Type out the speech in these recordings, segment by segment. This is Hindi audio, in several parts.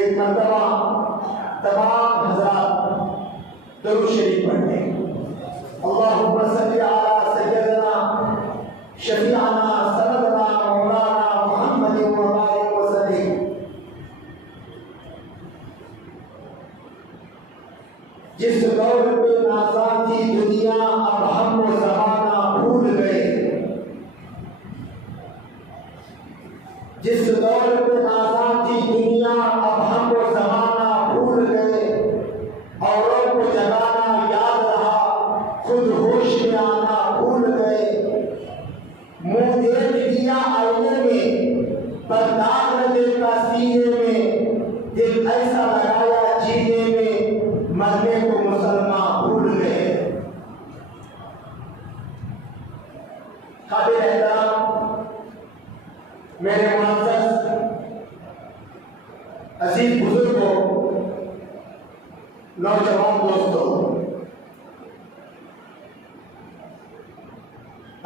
एक मरतबा तमाम हज़रात दरूद शरीफ पढ़ते हैं अल्लाहुम्मा सल्ली अला सय्यदना शफीअना सनदना मौलाना मुहम्मद व बारिक वसल्लिम जिस दौर पे नाज़ान थी दुनिया अब हम वो ज़माना भूल गए जिस दौर पे नाज़ान थी दुनिया अब हम वो ज़माना भूल गए औरों को जगाना याद रहा खुद होश में आना भूल गए मुंह देख लिया आईने में पर दाग न देखा सीने में दिल ऐसा लगाया जीने में मरने को मुसलमान भूल गए काबिल एहतराम मेरे मुअज़्ज़ज़ अजीज बुजुर्गों नौजवान दोस्तों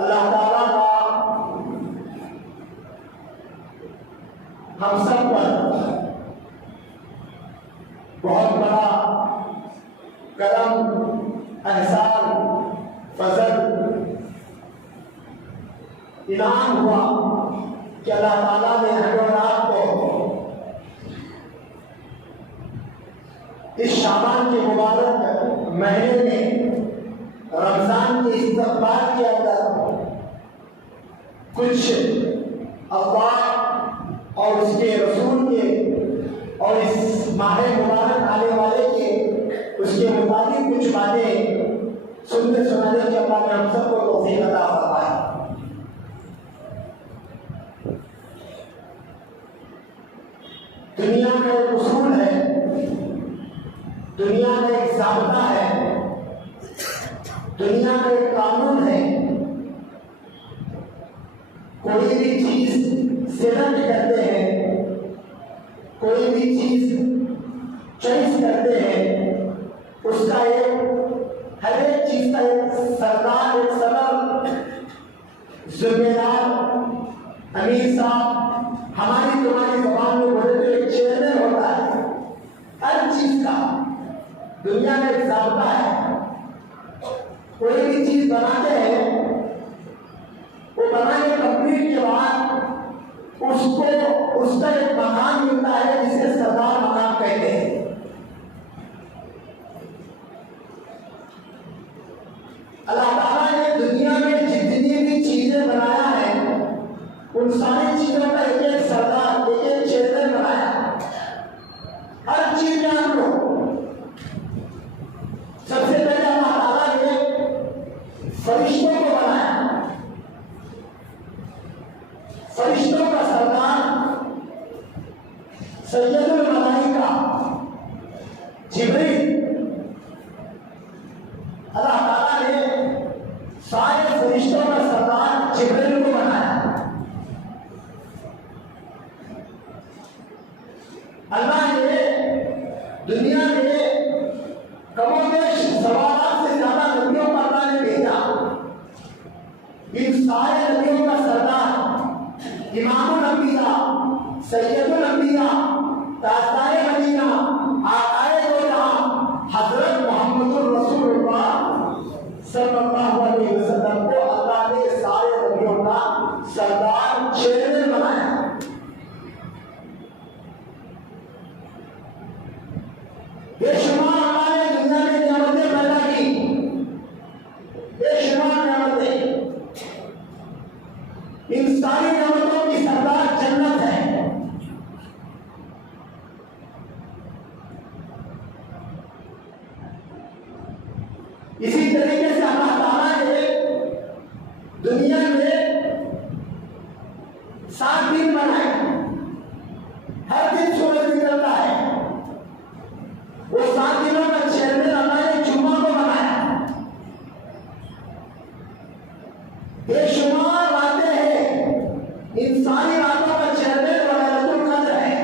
अल्लाह ताला का हम सब पर बहुत बड़ा करम एहसान फजल इनाम हुआ कि अल्लाह ताला ने हमें रात को इस शाबान के मुबारक महीने में रमजान के इस्तक़बाल के अंदर कुछ अल्लाह और उसके रसूल के और इस माह मुबारक आने वाले के उसके मुताबिक कुछ बातें सुनने सुनाने के अल्लाह ने हम सबको तौफीक अता फरमाए। दुनिया का एक उसूल है, दुनिया का एक ज़ाब्ता है, दुनिया का एक कानून है। कोई भी चीज सेलेक्ट करते हैं, कोई भी चीज चॉइस करते हैं, उसका एक हर एक चीज का एक सरदार, एक सदर, जिम्मेदार अमीर साहब हमारी तुम्हारी जबान में बोले तो एक चेयरमैन होता है हर चीज का। दुनिया में एक ज़ाब्ता है, कोई भी चीज बनाते हैं वो बनाने कंप्लीट के बाद उसको उसका एक मकान मिलता है जिसे सरदार मकान कहते हैं। अल्लाह ताला ने दुनिया में जितनी भी चीजें बनाया है उन सारी चीजों का एक एक सरदार एक एक चेयरमैन बनाया। हर चीज में आप लोग सबसे पहले अल्लाह ताला ने फरिश्तों को बनाया। फरिश्तों का सरदार सैयदुल मलाइका जिब्रील। अल्लाह ताला ने सारे फरिश्तों का सरदार जिब्रील को बनाया। अल्लाह ने दुनिया में कमोबेश 1.25 से ज्यादा नबियों को अल्लाह ने भेजा। इन सारे नबियों का सरदार इमामुल अंबिया सैयदुल अंबिया ताजदारे मदीना आकाए दो जहां हजरत मोहम्मदुर रसूलुल्लाह सल्लल्लाहु अलैहि वसल्लम को अल्लाह ने सारे नबियों का सरदार चेयरमैन बनाया। बेशुमार अल्लाह ने दुनिया में नियामतें पैदा की, बेशुमार नियामतें। इन सारी नियामतों की सरदार जन्नत है। इसी तरीके से अल्लाह ताला ने दुनिया में 7 दिन बनाए। हर दिन सूरज निकलता है। वो 7 दिनों का चेयरमैन अल्लाह ने जुम्मा को बनाया। बेशुमार रातें हैं, इन सारी रातों का चेयरमैन लैलतुल कद्र है।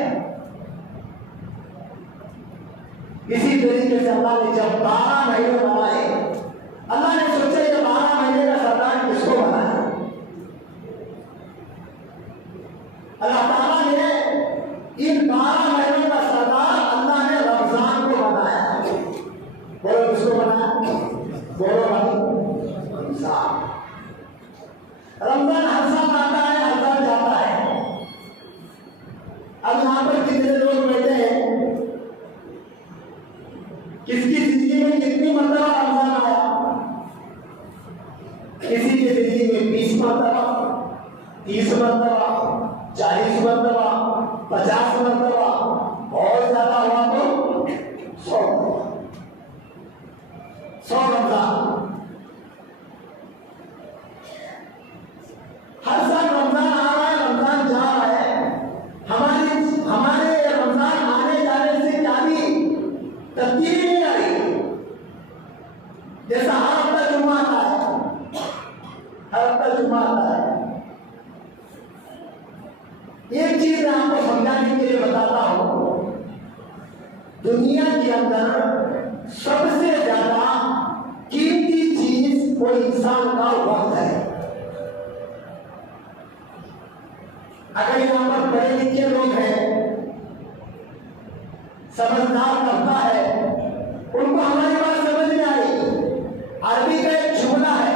इसी तरीके से अल्लाह ने जब 12 महीने बनाए, अल्लाह ने सोचा ये 12 महीने का सरदार किसको बनाया। अल्लाह ताला ने इन 12 महीनों का सरदार अल्लाह ने रमजान को बनाया। बोलो किसको बनाया? बोलो भाई, रमजान। रमजान हर साल आता है, हर साल जाता है। अब यहाँ पर कितने लोग बैठे हैं, किसकी जिंदगी में कितनी मरतबा रमजान आया? किसी की जिंदगी में 20 मरतबा, 30 मरतबा, 40 मरतबा, 50 मरतबा, और ज्यादा हुआ तो 100 रमजान। हर साल रमजान आ रहा है, रमजान जा रहा है। हमारे रमजान आने जाने से क्या भी तब्दीली नहीं आ रही। जैसा हर हफ्ता जुम्मा आता है, हर हफ्ता जुम्मा आता है। एक चीज मैं आपको समझाने के लिए बताता हूं, दुनिया के अंदर सबसे ज्यादा कीमती चीज कोई इंसान का वक्त है। अगर यहाँ पर पढ़े लिखे लोग हैं, समझदार तबका है, उनको हमारी बात समझ में आई। अरबी का एक जुमला है,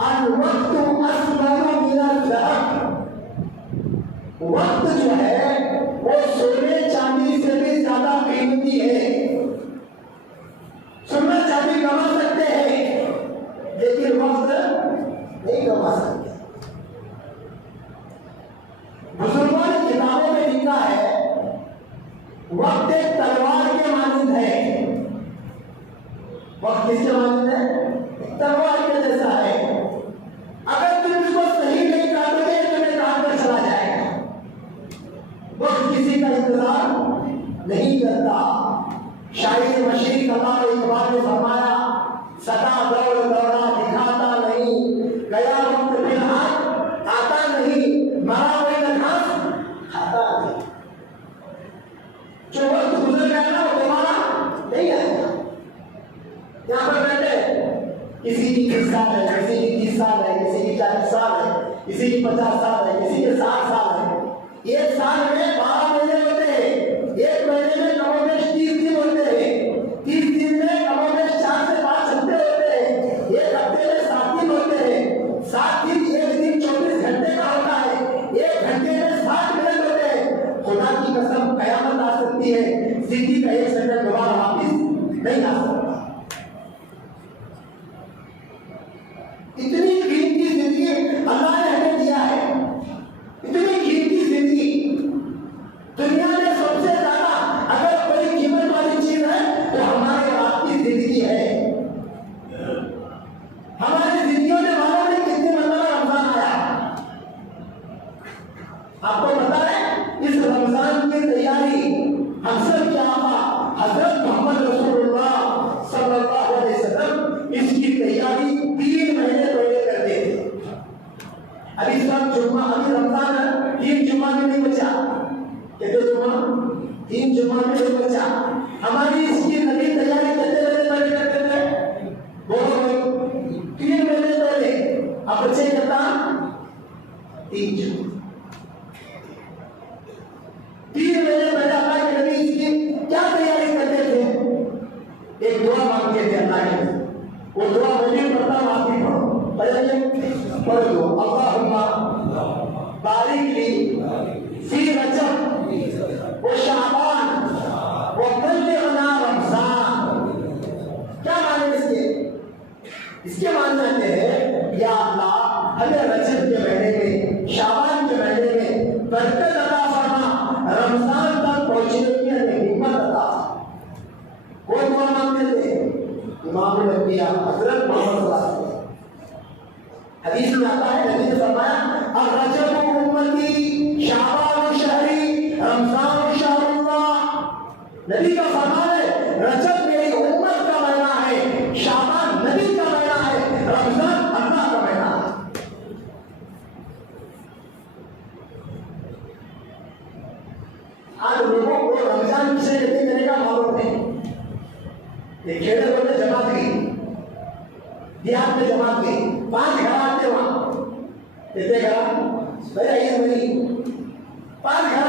अल वक्तु अस्मनु मिनल ज़हब। वक्त जो है वो सोने चांदी से भी ज्यादा कीमती है। सोना चांदी कमा सकते हैं लेकिन वक्त नहीं कमा सकते। बुजुर्गों ने किताबों में लिखा है, वक्त एक तलवार के मानंद है। वक्त किसके मानंद है? तलवार के जैसा है। अगर तुम इसको सही नहीं काटोगे तो ये काट कर चला जाएगा। वक्त किसी का इंतजार नहीं करता। शायरी मशीर कमाल इकबाल ने फरमाया, सदा दौड़ दौड़ा दिखाता नहीं, गया वक्त फिलहाल आता नहीं, मरा हुआ घास खाता नहीं। जो वक्त गुजर गया ना वो दोबारा नहीं आएगा। यहाँ पर बैठे किसी की 20 साल है, किसी की 30 साल है, किसी की 40 साल है, किसी की 50 साल है, किसी के 60 साल है। एक साल में 12 महीने होते हैं, एक महीने में कमोबेश 30 दिन होते हैं, 30 दिन में कमोबेश 4 से 5 हफ्ते होते हैं, एक हफ्ते में 7 दिन होते हैं, 7 दिन एक दिन 24 घंटे का होता है, एक घंटे में 60 मिनट होते हैं। खुदा की कसम कयामत आ सकती है, जिंदगी का 1 सेकंड दोबारा वापिस नहीं आ सकता। इतनी कीमती जिंदगी अल्लाह ने हमें दिया है, इतनी कीमती जिंदगी। दुनिया में सबसे ज्यादा अगर कोई कीमत वाली चीज है तो हमारे और आपकी जिंदगी है। हमारी जिंदगियों में मालूम नहीं कितने मतलब रमजान आया। आपको पता है इस रमजान की तैयारी अक्सर क्या था, हजरत मोहम्मद रसूलुल्लाह सल्लल्लाहु अलैहि वसल्लम इसकी तैयारी 3 महीने पहले करते थे। अभी सब जुम्मा, अभी रमजान है, 3 जुम्मा में नहीं बचा, कितने जुम्मा, 3 जुम्मा में नहीं बचा। हमारी इसकी नबी तैयारी कितने महीने पहले करते थे? बोलो 3 महीने पहले। अब बच्चे कितना? 3 जुम्मा। 3 महीने पहले अल्लाह के नबी इसकी क्या तैयारी करते थे? एक दुआ मांगते थे अल्लाह के, वो दुआ मैं भी पढ़ता हूं, आप भी पढ़ो, पढ़ दो। अल्लाहुम्मा बारिक ली फी रजब व शाबान व बल्लिगना रमजान। क्या माने इसके? इसके मान जाते हैं या अल्लाह हमें रजब के महीने में, शाबान के महीने में बरकत अता फरमा, रमजान तक पहुंचने की हमें हिम्मत अता। कोई दुआ मांगते थे इमाम नबिया हजरत मोहम्मद सल्लल्लाहु अलैहि वसल्लम। हदीस में आता है नबी ने फरमाया अब रजब उम्मती शाबान शहरी रमजान शहरुल्लाह। नबी का फरमान है रजब मेरी उम्मत का महीना है, शाबान नबी का महीना है, रमजान अल्लाह का महीना है। आज लोगों को रमजान किसे कहते हैं का मालूम नहीं। ये खेड़े बोलते जमात गई, देहात में जमात गई, 5 घर आते वहां, कितने घर भैया ये मेरी 5 घर।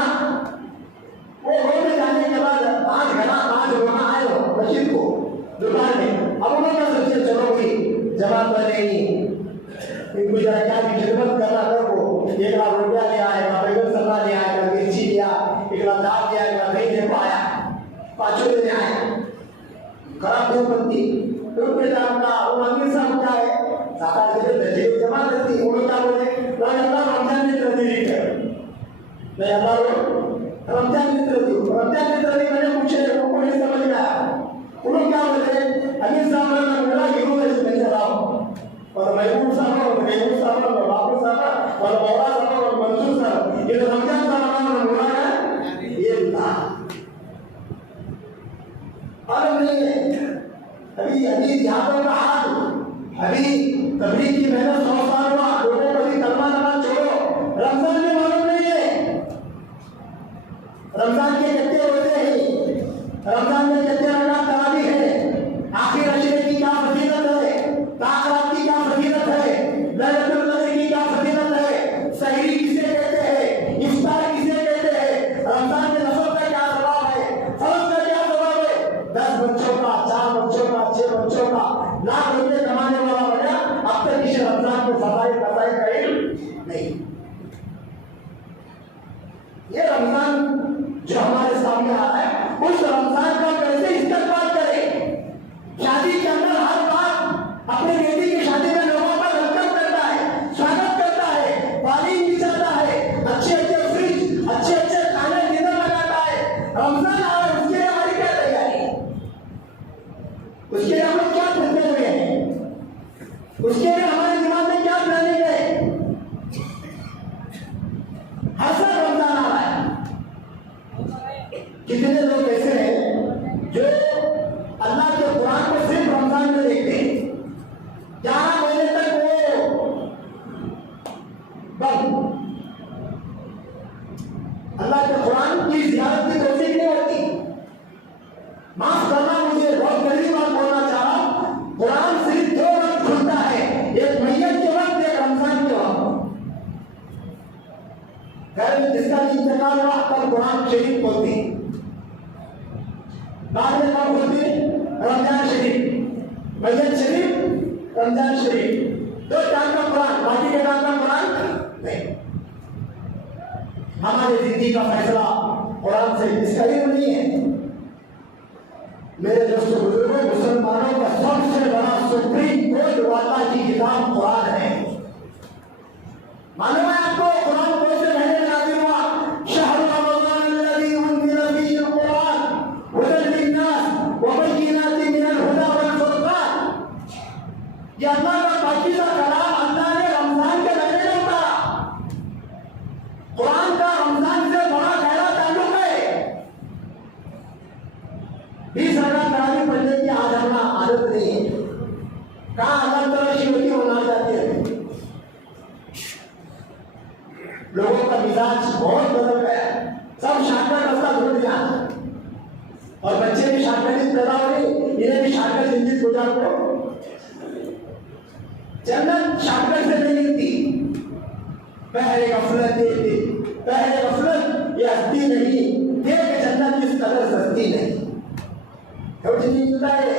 वो रोड में जाने के बाद 5 घर 5 लोग आए हो मस्जिद को दुकान में। अब उन्होंने क्या सोचे, चलो भाई जमात बनेगी, इनको जरा क्या की खिदमत करना करो, 1 लाख रुपया ले आएगा, बैगन सब्जा ले आएगा, मिर्ची लिया, 1 लाख दाल ले आएगा, नहीं दे पाया, 5 लेने आए खराब क्यों बनती रुपये दाम का। वो अमीर साहब क्या है 7-8 जगह जमा करती, वो क्या बोले अल्लाह रमजान मित्र दी है, मैं अल्लाह रमजान मित्र दी, रमजान मित्र दी मैंने पूछे उनको नहीं समझ में आया। उन्होंने क्या बोले अमीर साहब ने मेरा हीरो है इसमें चलाओ, और महबूब साहब और महबूब साहब और बाबू साहब और मौला साहब और मंसूर साहब, ये रमजान का नाम बोला है ये था अलग नहीं है। अभी ध्यानों का हाथ, अभी तबलीग की मेहनत 100 साल हुआ, लोगों को भी कलमा नमाज छोड़ो, रमजान में मालूम नहीं है रमजान के कितने रोजे हैं, रमजान में कितने रकात तरावी है, आखिर अशरे की क्या फजीलत है, ताकरात की क्या फजीलत है, लैलतुल कद्र की क्या फजीलत है, सहरी किसे कहते हैं, इफ्तार किसे कहते हैं, रमजान में नफल का क्या सवाब है, फर्ज का क्या सवाब है। 10 बच्चों का, 4 बच्चों का, 6 बच्चों का, लाख रुपए कमाने वाला बना, अब तक इसे रमजान में फजाइल का इल्म नहीं। ये रमजान जो हमारे सामने आ रहा है, उस रमजान का कैसे इस्तेमाल करें। शादी के अंदर हर बार अपने बेटी की शादी में लोगों का वेलकम करता है, स्वागत करता है, पानी बिछाता है, अच्छे फ्रिज, अच्छे खाने डिनर लगाता है। रमजान आ रहा है, उसके लिए हमारी क्या तैयारी है, उसके लिए हम क्या करते हुए हैं, उसके लिए हमारे दिमाग में क्या प्लानिंग है। हर साल रमजान आ रहा है, कितने लोग ऐसे हैं जो अल्लाह के कुरान को सिर्फ रमजान में देखते हैं, 11 महीने तक वो बंद। अल्लाह के कुरान की ज़ियारत की तौफीक नहीं होती। माफ करना, मुझे बहुत गरीब बात बोलना चाह रहा हूं, कुरान सिर्फ 2 वक्त खुलता है, एक मैयत के वक्त, एक रमजान के वक्त। पहले जिसका इंतकाल हुआ तब कुरान शरीफ होती, बाद में कब होती? रमजान शरीफ, मैयत शरीफ, रमजान शरीफ, 2 टाइम का कुरान, बाकी के टाइम का कुरान नहीं। हमारी जिंदगी का फैसला कुरान से इसका ही नहीं है। मेरे दोस्तों बुजुर्गों, मुसलमानों का सबसे बड़ा सुप्रीम कोर्ट वाला की किताब कुरान है। मालूम है आपको कुरान कौन से महीने में नाज़िल हुआ? शहर रमज़ान अल्लज़ी उन्ज़िला फ़ीहिल कुरान हुदन लिन्नास व बय्यिनातिन मिनल हुदा वल फ़ुरक़ान। ये अल्लाह का पाकीज़ा कलाम अल्लाह ने रमजान के महीने में उतारा। कुरान का रमजान से बड़ा गहरा ताल्लुक है। 20 रकात तरावी पढ़ने की आज हमारा आदत नहीं है। कहाँ अल्लाह तराशी होती है मना जाती है। लोगों का मिजाज बहुत बदल गया, सब शॉर्टकट रास्ता ढूंढ दिया और बच्चे भी शॉर्टकट पैदा हो रही, इन्हें भी शॉर्टकट जिंदगी गुजार को। जन्नत शॉर्टकट से नहीं मिलती। पहले गफलत थी, पहले गफलत ये हस्ती नहीं, देख जन्नत इस कदर सस्ती नहीं। क्यों जिंदगी मिलता है?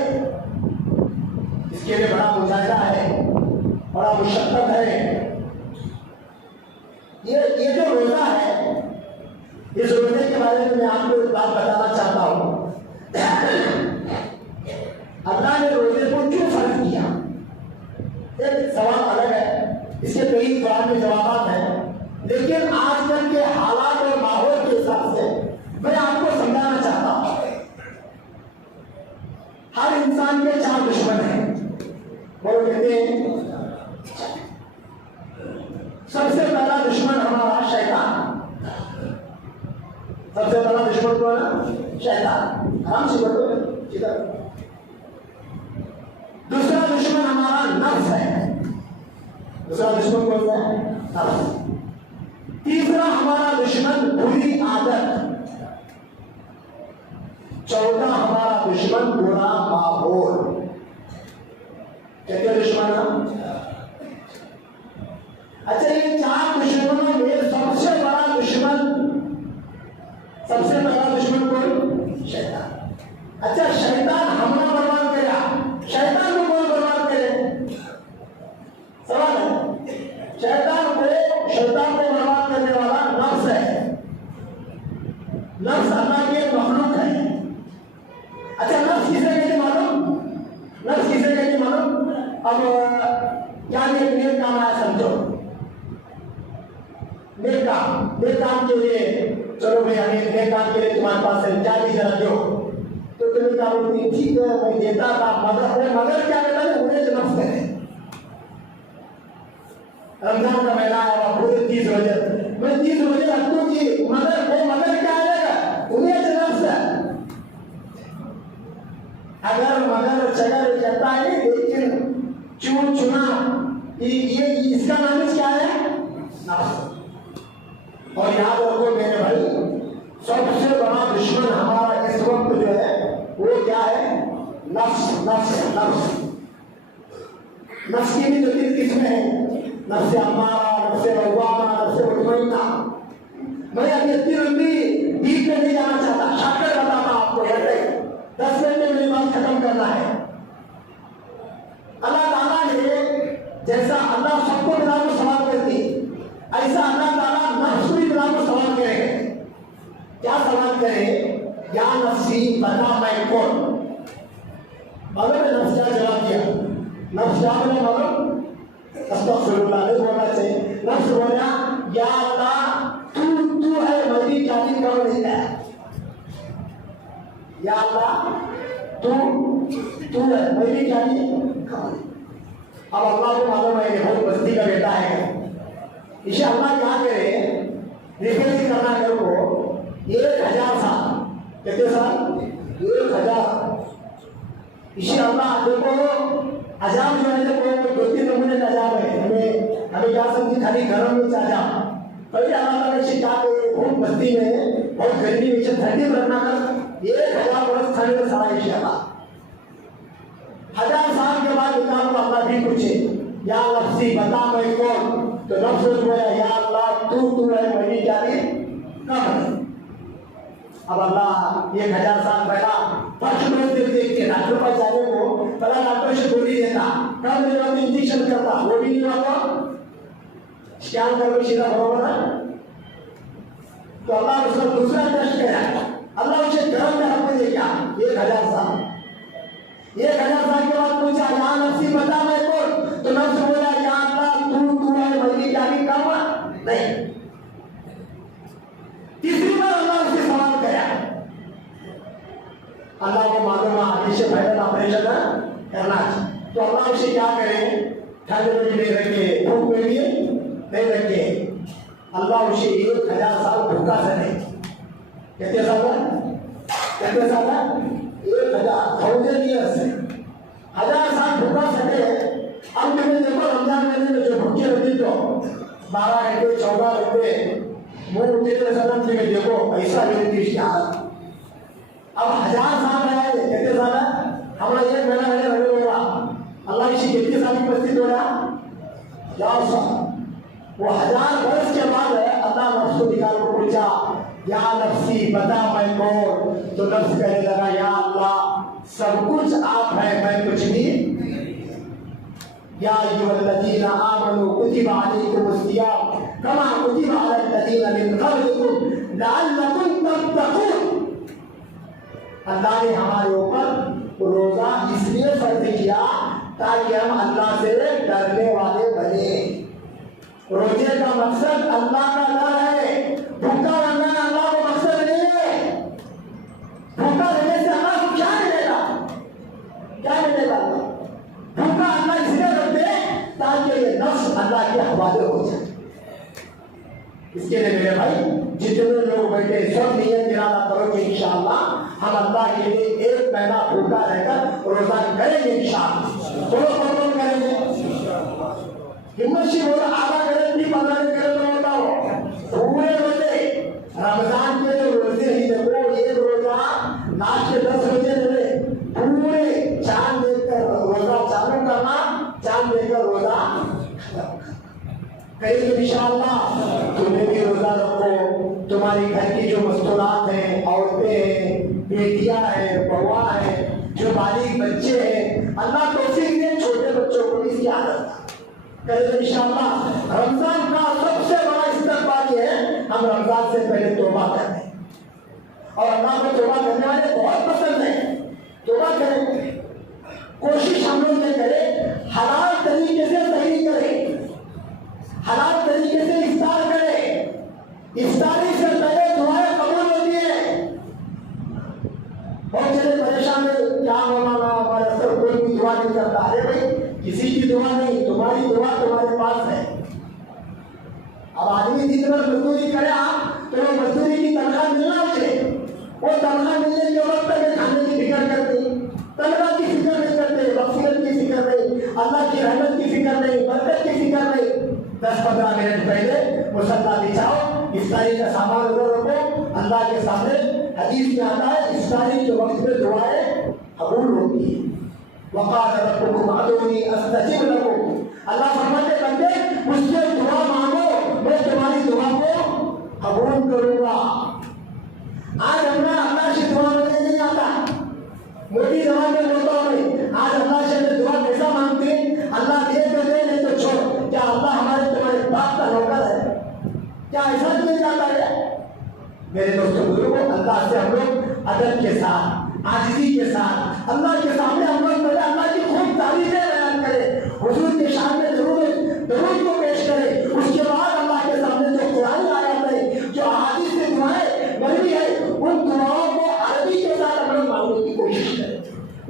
इसके लिए बड़ा मुजाहिदा है, बड़ा मुशक्कत है। ये जो रोजा है, इस रोजे के बारे में मैं आपको एक बात बताना चाहता हूं। अल्लाह ने रोजे को क्यों फर्ज किया? एक सवाल अलग है, इसके कई कुरान में जवाब हैं, लेकिन आजकल के हालात और माहौल के हिसाब से मैं आपको समझाना चाहता हूं। हर इंसान के 4 दुश्मन हैं। वो कहते हैं सबसे पहला दुश्मन हमारा शैतान। सबसे पहला दुश्मन कौन है? शैतान। आराम से बोलो इधर। दूसरा दुश्मन हमारा नफ्स है। दूसरा दुश्मन कौन है? नफ्स। तीसरा हमारा दुश्मन बुरी आदत। चौथा हमारा दुश्मन बुरा माहौल। कितने दुश्मन? अच्छा, ये 4 दुश्मनों में सबसे बड़ा दुश्मन, सबसे बड़ा दुश्मन कौन? शैतान। अच्छा, शैतान हमला बर्बाद करेगा, शैतान को कौन बर्बाद करे? सवाल है। शैतान को बर्बाद करने वाला नफ्स है। नफ्स अल्लाह के मखलूक है। अच्छा, नफ्स किसे कहते मालूम? नफ्स किसे कहते मालूम? अब क्या नेक काम आया समझो। नेक काम के लिए चलो भाई, हमें नेक काम के लिए तुम्हारे पास है, चाबी जरा दो। तो तुम्हें क्या बोलती? ठीक है मैं देता था, मगर क्या कहता है? उन्हें जो नफ्स है। रमजान का महीना आया, पूरे 30 रोजे, मैं 30 रोजे रखूं की, मगर क्या आएगा? उन्हें जो नफ्स है। अगर मगर चगर कहता है, लेकिन चुना ये इसका नाम क्या है? नफ्स। और याद रखो मेरे भाई, सबसे बड़ा दुश्मन हमारा इस वक्त जो है वो क्या है? नफ्स। नफ्स नफ्स नफ्स की भी 3 किस्में हैं। नफ्स अम्मारा, नफ्स लव्वामा, नफ्स मुतमइन्ना। मैं अभी इतनी लंबी डीप में नहीं जाना चाहता, शॉर्टकट बताता हूं आपको। 10 मिनट में मेरी बात खत्म करना है। अल्लाह ताला ने जैसा अल्लाह सबको बिना को सवाल करती, ऐसा अल्लाह ताला नफ्स को भी बिना को सवाल करेंगे। क्या सवाल करे? या नफ्सी बता मैं कौन? मालूम है नफ्स क्या जवाब दिया? नफ्स क्या बोला मालूम? अस्तगफिरुल्लाह नहीं बोलना चाहिए। नफ्स बोला, या अल्लाह तू है, मेरी जाति कौन नहीं है? या अल्लाह तू है, मेरी जाति कौन? अब अल्लाह को मालूम है कि बहुत बस्ती का बेटा है, इसे अल्लाह क्या करे? रिपेयरिंग करना कर को 1000 साल। कितने साल? 1000। इसे अल्लाह देखो, अजाब जो है देखो 2-3 नमूने का अजाब है। हमें क्या समझी? खाली गरम में अजाब। पहले अल्लाह ताला ने कहा कि बहुत बस्ती में, बहुत गर्मी में, ठंडी में रखना कर 1000 वर्ष ठंड में सारा इंशाअल्लाह। 1000 साल के बाद निकाल को अल्लाह भी पूछे, या नफ्सी बता मैं कौन? तो नफ्स ने बोला या अल्लाह तू है मेरी जानी कब है। अब अल्लाह 1000 साल पहला फर्स्ट डोज देख के डॉक्टर पास जाने को पहला डॉक्टर से गोली देता, कब मेरा इंजेक्शन करता, वो भी नहीं हुआ स्कैन करके सीधा बराबर है। तो अल्लाह उसका दूसरा टेस्ट किया, अल्लाह उसे गर्म में रख दे क्या 1000 साल। 1000 साल के बाद पूछा या नफ्सी बता मैं कौन, तो नफ्स बोला या अल्लाह तू है मेरी जानी कब नहीं। तीसरी बार अल्लाह उससे सवाल किया, अल्लाह को मालूम है इससे फाइनल ऑपरेशन करना चाहिए, तो अल्लाह उसे क्या करे, ठंड में भी नहीं रखे, धूप में भी नहीं रखे, अल्लाह उसे 1000 साल भूखा सके। कितने साल 1000 ईयर्स 1000 साल भूखा सके। अब तुम्हें देखो रमजान महीने में जो भूखे रहते तो 12 घंटे 14 घंटे मुंह उठे सदन में देखो ऐसा रहती इसकी हालत। अब 1000 साल रहा है, कितने साल है हमारा 1 महीना रहे होगा, अल्लाह इसी कितने साल की उपस्थित हो रहा 1000 साल। वो 1000 वर्ष के बाद अल्लाह नफ्स को निकाल को पूछा या नफ्सी बता मैं कौन, तो नफ्स कहने लगा या अल्लाह सब कुछ आप है मैं कुछ भी। या अय्युहल्लज़ीना आमनू कुतिबा अलैकुमुस्सियाम कमा कुतिबा अलल्लज़ीना मिन क़ब्लिकुम लअल्लकुम तत्तक़ून। अल्लाह ने हमारे ऊपर रोजा इसलिए फर्ज किया ताकि हम अल्लाह से डरने वाले बने। रोजे का मकसद अल्लाह का डर है, भूखा रहना अल्लाह का मकसद नहीं है। भूखा रहने से अल्लाह को क्या मिलेगा, क्या मिलेगा? भूखा अल्लाह इसलिए रखते ताकि ये नफ्स अल्लाह के हवाले हो जाए। इसके लिए मेरे भाई जितने लोग बैठे सब नियत इरादा करो कि इंशाअल्लाह हम अल्लाह के लिए 1 महीना भूखा रहकर रोजा करेंगे इंशाअल्लाह। तो करेंगे हिम्मत से बोला आधा करें 15 करें तो बताओ पूरे रोजे रमजान के जो रोजे ही देखो, एक रोजा लास्ट के 10 रोजे चले पूरे चांद देखकर रोजा चालू करना, चांद देखकर रोजा करेंगे इंशाअल्लाह। तुम्हें भी रोजा रखो, तुम्हारी घर की जो मस्तूरात हैं, औरतें हैं, बेटियां हैं, बउआ है, जो बालिग बच्चे हैं, अल्लाह तौफीक दे छोटे बच्चों को इसकी आदत करें इंशाअल्लाह। रमजान का सबसे बड़ा इस्तकबाल है हम रमजान से पहले तौबा करते हैं, और अल्लाह को तौबा करने वाले बहुत पसंद है। तौबा करें, कोशिश हम लोग ये करें हलाल तरीके से सही करें, हलाल तरीके से इफ्तार करें। इफ्तारी से पहले दुआएं कबूल होती है। बहुत चले परेशान है क्या होना हमारे सर कोई भी दुआ नहीं करता। अरे भाई किसी की दुआ नहीं, तुम्हारी दुआ तुम्हारे पास है। अब आदमी दिन भर मजदूरी करे तो वो मजदूरी की तनख्वाह मिलना उसे, वो तनख्वाह मिलने के वक्त तक खाने की फिक्र करते, तनख्वाह की फिक्र नहीं करते, बख्शियत की फिक्र नहीं, अल्लाह की रहमत की फिक्र नहीं, बरकत की फिक्र नहीं। 10-15 मिनट पहले मुसल्ला बिछाओ, इफ्तारी का सामान उधर रखो, अल्लाह के सामने हदीस में आता है इफ्तारी के वक्त में दुआएं कबूल होती है। वक़ाल रब्बुकुम अदूनी अस्तजिब लकुम, अल्लाह फरमाते बंदे मुझसे दुआ मांगो, मैं तुम्हारी दुआ को कबूल करूंगा। आज हमने अल्लाह से दुआ मांगने नहीं आता, मोटी जबान में बोलता हूँ आज अल्लाह से दुआ कैसा मांगते, अल्लाह दे तो दे नहीं तो छोड़। क्या अल्लाह हमारे तुम्हारे बाप का नौकर है? क्या ऐसा किया जाता है? मेरे दोस्तों बुजुर्गों, अल्लाह से हम लोग अदब के साथ, आजिज़ी के साथ अल्लाह के सामने हम लोग पहले अल्लाह की खूब तारीफें बयान करें, हुजूर के सामने दरूद को पेश करें। उसके बाद अल्लाह के सामने जो कुरान आयत है, जो अहादीस से दुआएं मरवी है, उन दुआओं को अरबी के साथ हम लोग मांगने की कोशिश करें।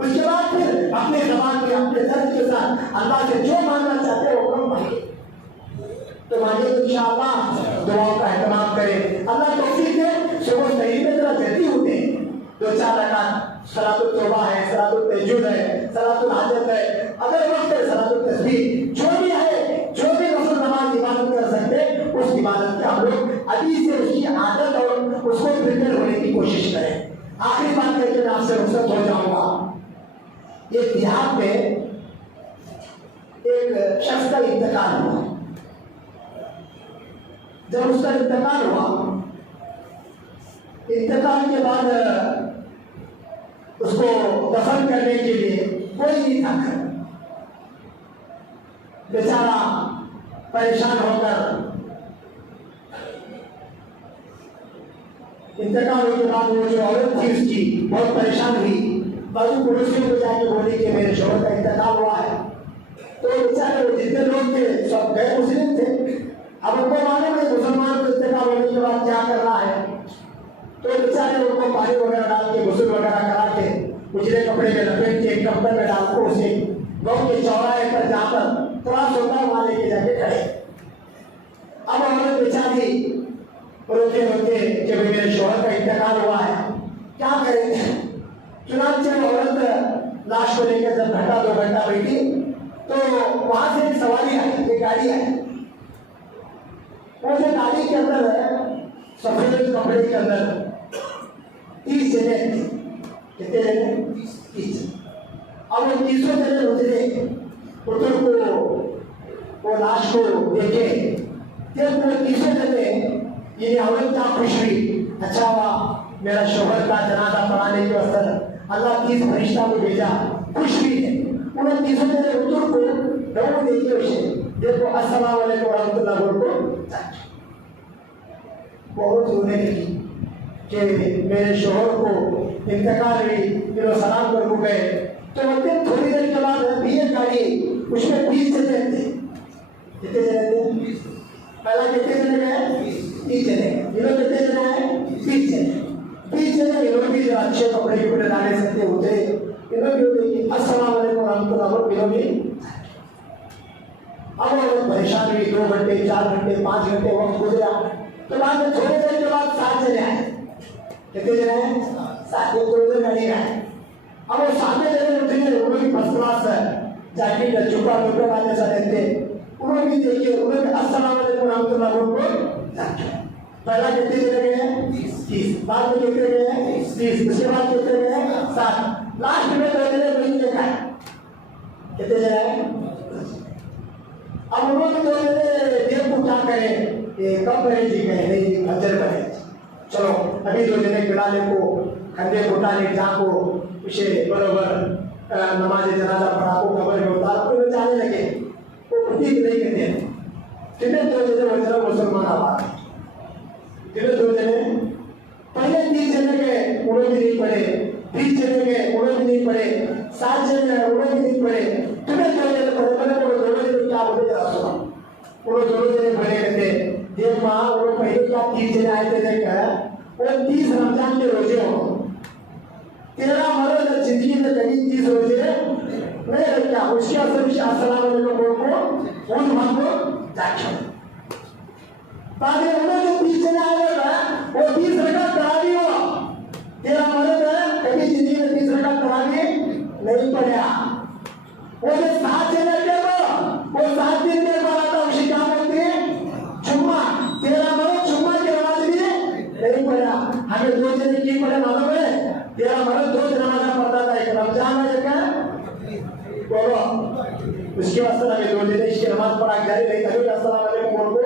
उसके बाद फिर अपने ज़बान में अपने दर्द के साथ अल्लाह से जो मांगना चाहते हैं वो कम मांगे। तो मांगे तो इंशाअल्लाह दुआओं का एहतमाम करें। अल्लाह तौफीक दे, सुबह सही में जरा जल्दी उठे, 2-4 रकात सलातुल तौबा है, सलातुल तहज्जुद है, सलातुल हाजत है, अगर वक्त है सलातुल तस्बीह, जो भी है, जो भी नफल नमाज इबादत कर सकते उस इबादत का हम लोग अभी से उसकी आदत और उसको प्रिपेयर होने की कोशिश करें। आखिरी बात करके मैं आपसे रुखसत हो जाऊंगा। एक बिहार में एक शख्स का इंतकाल हुआ, जब उसका इंतकाल हुआ, इंतकाल के बाद उसको दफन करने के लिए कोई नहीं था। बेचारा परेशान होकर इंतकाल होने के बाद वो जो औरत थी उसकी बहुत परेशान हुई, बाजू पड़ोसियों को जाके बोली कि मेरे शोहर का इंतकाल हुआ है। तो बेचारे वो जितने लोग थे सब गए मुस्लिम थे। अब उनको मालूम है मुसलमान को इंतकाल होने के बाद क्या करना है, तो बेचारे उनको पानी वगैरह डाल के गुस्ल वगैरह करा के उजले कपड़े में लपेट के कंबल में डाल को उसे गाँव के चौराहे पर जाकर थोड़ा सोता वहां लेके जाके खड़े। अब औरत बेचारी रोते रोते कि मेरे शोहर का इंतकाल हुआ है, क्या करेंगे। चुनाव औरत लाश को लेकर जब घंटा 2 घंटा बैठी तो वहां से एक सवारी आई, एक गाड़ी आई। वो जो गाड़ी के अंदर सफेद कपड़े के अंदर 30 जने थे। कितने जने? 30। अब वो 30 जने उतर को वो लाश को देखे, जब वो 30 जने ये औरत क्या खुश हुई, अच्छा हुआ मेरा शोहर का जनाजा पढ़ाने के अवसर अल्लाह 30 फरिश्ता को भेजा, खुश हुई है। उन्होंने 30 जने उतर को रहो देखिए उसे, देखो अस्सलाम वालेकुम रहमतुल्लाह को बहुत रोने लगी कि मेरे शोहर को इंतकाल हुई, फिर वो सलाम कर गए। तो थोड़ी देर के बाद भी एक गाड़ी, उसमें 20 जने थे। कितने जने थे? पहला कितने जने गए? 30 जने। ये लोग कितने जने हैं? 20 जने। 20 जने ये लोग भी जो अच्छे कपड़े के ऊपर डाले सकते होते, ये लोग भी अस्सलाम वालेकुम रहमतुल्लाह ये लोग भी। अब वो परेशान हुई, 2 घंटे 4 घंटे 5 घंटे वक्त गुजरा। तो बाद में थोड़ी देर के बाद 7 जने आए। कितने जने हैं? 7। थोड़ी गाड़ी आए। अब वो 7 जने उठे, उन्होंने भी फर्स्ट क्लास जैकेट चुपा टोपे वाले सा रहते, उन्होंने भी देखिए, उन्होंने भी अस्सलाम वालेकुम रहमतुल्लाह को पहला कितने जने गए हैं? 30। बाद में कितने गए हैं? 30। उसके बाद कितने गए हैं? 7। लास्ट में 2 जने नहीं देखा। कितने जने हैं? अब उन्होंने 2 जने देव को क्या करें, कब करें जी, कहें नहीं खंजर करें, चलो अभी 2 जने किराले को खंडे फुटाने जाको उसे बराबर नमाज जनाजा पढ़ा को कबर में उतार को जाने लगे। वो ठीक नहीं कहते, कितने 2 जने वो जरा मुसलमान आबाद, कितने 2 जने पहले 30 जने के उन्होंने भी नहीं पढ़े, 20 जने के उन्होंने भी नहीं पढ़े, 7 जने उन्होंने भी नहीं पढ़े, कितने 2 जने पढ़े। मैंने वो 2 जने क्या बोले जरा सुना, वो 2 जने पढ़े कहते देख माँ, वो पहले क्या 30 जने आए थे देख, वो 30 रमजान के रोजे हो, तेरा मर्द जिंदगी में कभी 30 रोजे नहीं रखा, उसके असर से अस्सलाम वालेकुम को उन मांगो जाके ताकि उन्होंने जो 30 जने आए वो 30 रकात तरावी हुआ। तेरा मर्द कभी जिंदगी में 30 रकात तरावी नहीं पढ़ा। वो जो 7 जने थे वो 7 दिन में पढ़ा था, उसे क्या बोलते हैं? जुम्मा। तेरा मर्द जुम्मा की नमाज भी नहीं पढ़ा। हमें 2 जने की पढ़े मालूम है? तेरा मर्द 2 नमाज़ पढ़ता था, एक रमजान में बोलो उसके वास्ते हमें 2 जने इसकी नमाज पढ़ा जारी नहीं कभी अस्सलाम वालेकुम बोलो।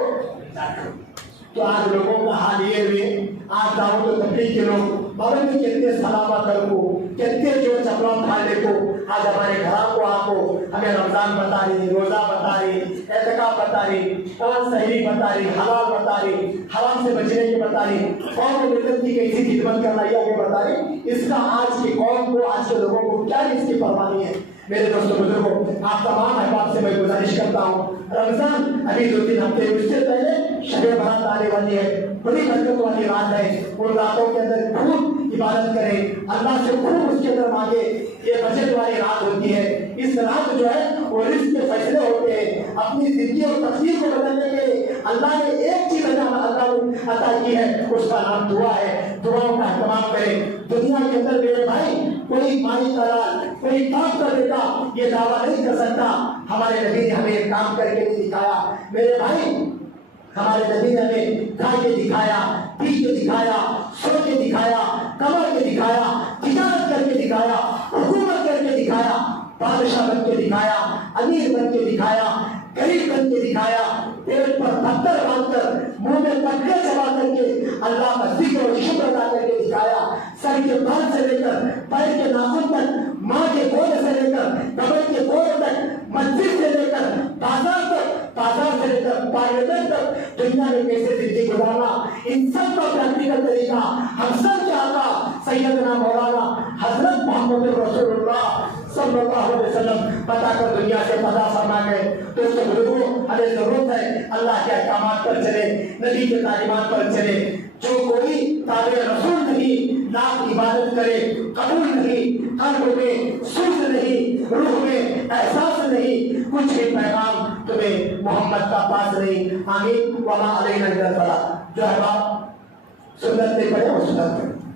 तो आज लोगों का हाल ये हुए, आज दाऊद तो तबलीग के लोग बाबा में कितने सलामा कर को, कितने जो चपला फाड़ने को आज हमारे घर को आको हमें रमजान बता रही, रोजा बता रही, एतकाफ बता रही, सही बता रही, हलाल बता रही, हराम से बचने की बता रही, कौम को मिलत की कैसी खिदमत करना ये बता रही। इसका आज की कौम को, आज के लोगों को क्या इसकी परवाह नहीं है। मेरे दोस्तों बुजुर्गों, आप तमाम अहबाब से मैं गुजारिश करता हूँ, रमजान अभी 2-3 हफ्ते उससे पहले शबे बारात आने वाली है, बड़ी बरकत वाली रात है। उन रातों के अंदर खूब इबादत करें, अल्लाह से खूब उसके अंदर मांगे। ये बचत वाली रात होती है। इस रात जो है वो रिस्क के फैसले होते हैं। अपनी जिंदगी और तकदीर को बदलने के लिए अल्लाह ने एक चीज अता की है, उसका नाम दुआ है। दुआओं का इस्तेमाल करें। दुनिया के अंदर मेरे भाई कोई माई का लाल, कोई काम कर देगा ये दावा नहीं कर सकता हमारे नबी ने हमें एक काम करके नहीं दिखाया। मेरे भाई हमारे नबी ने हमें खा के दिखाया, पी के दिखाया, सो के दिखाया, कमर के दिखाया, तिजारत करके दिखाया, हुकूमत करके दिखाया, बादशाह बन के दिखाया। अमीर बन के दिखाया, गरीब बन के दिखाया, पेट पर पत्थर बांधकर, मुंह में पत्थर चबा करके अल्लाह का जिक्र और शुक्र अदा करके दिखाया। सर के बाल से लेकर पैर के नाखून तक, माँ के गोद से लेकर कमर के गोद तक, मस्जिद से लेकर बाजार तक, बाजार से लेकर पार्लियामेंट तक दुनिया में कैसे जिंदगी गुजारना, इन सब का प्रैक्टिकल तरीका हम सब के आका सैयदना मौलाना हजरत मोहम्मद रसूलुल्लाह सल्लल्लाहु अलैहि वसल्लम बताकर दुनिया से पता फरमा गए। दोस्तों बुजुर्गों, हमें जरूरत है अल्लाह के अहकामात पर चले, नबी के तालीमात पर चले। जो कोई ताबे रसूल नहीं, लाख इबादत करे कबूल नहीं, कल्ब में सूझ नहीं, रूह में एहसास नहीं, कुछ भी पैगाम तुम्हें मोहम्मद का पास नहीं। आमीन। वमा अलैना इल्लल बलाग। जो है बात सुन्नत से पढ़े और सुन्नत पढ़े।